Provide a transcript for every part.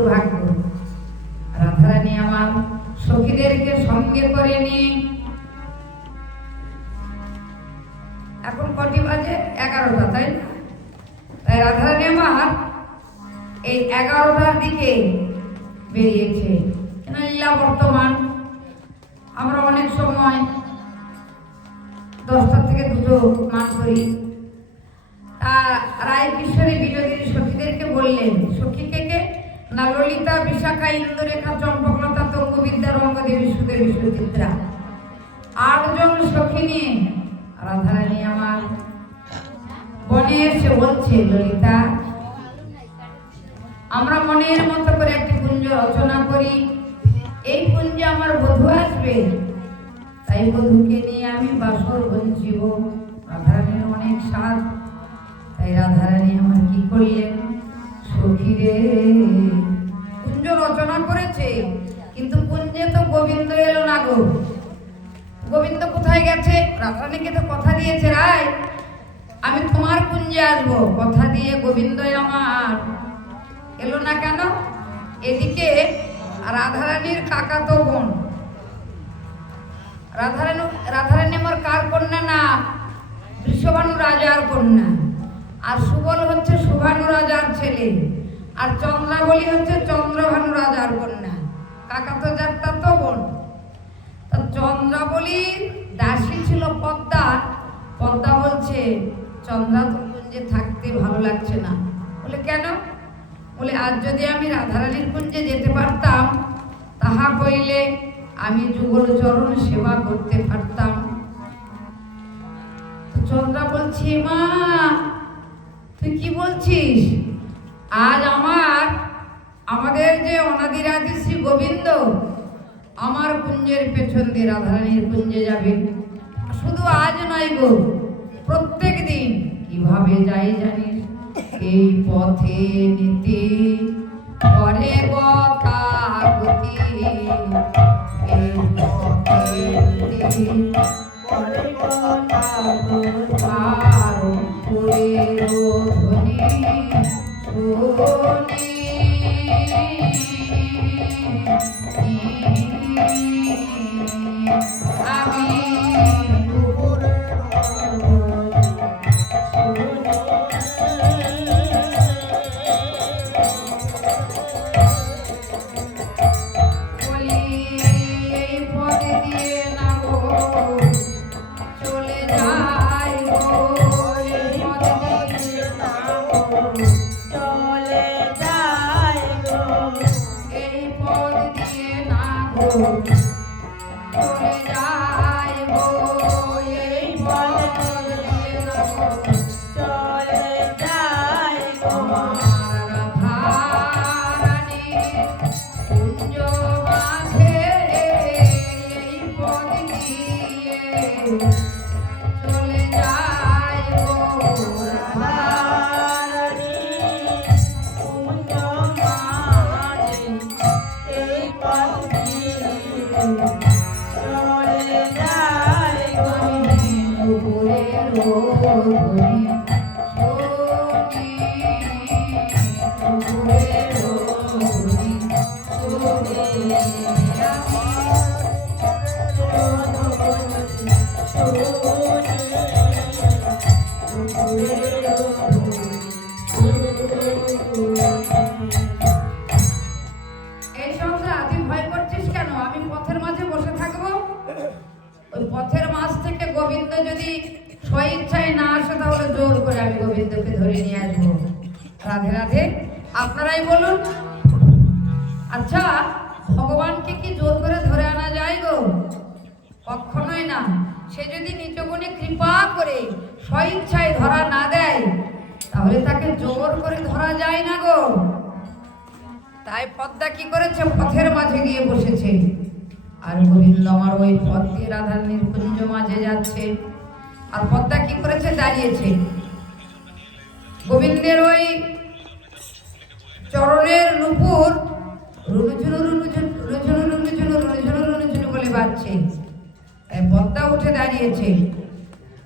দুর্ভাগ্য। রাধারানী আমার সখীদেরকে সঙ্গে করে নিয়ে, এখন কটি বাজে? 11টা, তাই না? তাই রাধারানী আমার এই 11টার দিকে বেরিয়েছে। লীলা বর্তমান আমরা অনেক সময় 10টা থেকে 2টো মান করি। তা রায় কিশোরী বিনোদিনী সখীদেরকে বললেন, সখী কে কে? না ললিতা, বিশাখা, ইন্দুরেখা, চম্পকলতা, তঙ্গবিদ্যা, রঙ্গদেবী, সুদেবী, সুচিত্রা। 8 জন সখী নিয়ে রাধারানী আমার বনে এসে বলছে, ললিতা, আমরা মনের মতো করে একটি কুঞ্জ রচনা করি। এই কুঞ্জে আমার বধূ আসবে, তাই বধূকে নিয়ে আমি বাসর বঞ্চিব। রাধারানীর অনেক স্বাদ। তাই রাধারানী আমার কি করলেন, সখীরে কুঞ্জ রচনা করেছে, কিন্তু কুঞ্জে তো গোবিন্দ এলো না গো। গোবিন্দ কোথায় গেছে? রাধারানীকে তো কথা দিয়েছে, রায় আমি তোমার কুঞ্জে আসবো। কথা দিয়ে গোবিন্দ আমার এলো না কেন? এদিকে রাধারানীর কাকাতো বোন, রাধারানী আমার কার কন্যা? না বৃষভানু রাজার কন্যা। আর সুবল হচ্ছে শুভানু রাজার ছেলে, আর চন্দ্রাবলী হচ্ছে চন্দ্রভানু রাজার কন্যা। কাকাতো যাত্রা তো বোন। তা চন্দ্রাবলীর দাসী ছিল পদ্মা। পদ্মা বলছে, চন্দ্রা তো কুঞ্জে থাকতে ভালো লাগছে না। বলে কেন? বলে আজ যদি আমি রাধারানীর কুঞ্জে যেতে পারতাম, তাহা কইলে আমি যুগল চরণ সেবা করতে পারতাম। চন্দ্রা বলছি, মা তুই কি বলছিস? আজ আমাদের যে অনাদিরাদি শ্রী গোবিন্দ আমার কুঞ্জের পেছন দিয়ে রাধারানীর কুঞ্জে যাবে। শুধু আজ নয় গো, প্রত্যেক দিন। কিভাবে যাই জানিস? এই পথে নীতি করে গতি, এই পথে নীতি করে পথের মাঝ থেকে গোবিন্দ যদি স্বইচ্ছায় না আসে, তাহলে জোর করে আমি গোবিন্দকে ধরে নিয়ে আসবো। রাধে রাধে, আপনারাই বলুন। আচ্ছা, ভগবানকে কি জোর করে ধরে আনা যায় গো? কখনোই না। সে যদি নিজ গুণে কৃপা করে স্বইচ্ছায় ধরা না দেয়, তাহলে তাকে জোর করে ধরা যায় না গো। তাই পদ্মা কি করেছে? পথের মাঝে গিয়ে বসেছে। আর গোবিন্দ আমার ওই পথ দিয়ে রাধারানীর কুঞ্জ মাঝে যাচ্ছে, আর পদ্মা কি করেছে? দাঁড়িয়েছে। গোবিন্দের ওই চরণের নুপুর রুনুঝুনু রুনুঝুনু রুনুঝুনু রুনুঝুনু রুনুঝুনু রুনুঝুনু বলে বাজছে। তাই পদ্মা উঠে দাঁড়িয়েছে।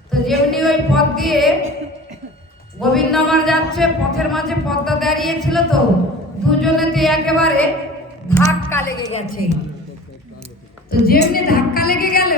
তো যেমনি ওই পথ দিয়ে গোবিন্দ আমার যাচ্ছে, পথের মাঝে পদ্মা দাঁড়িয়েছিল, তো দুজনেতে একেবারে ধাক্কা লেগে গেছে। তো যেমনি ধাক্কা লেগে গেল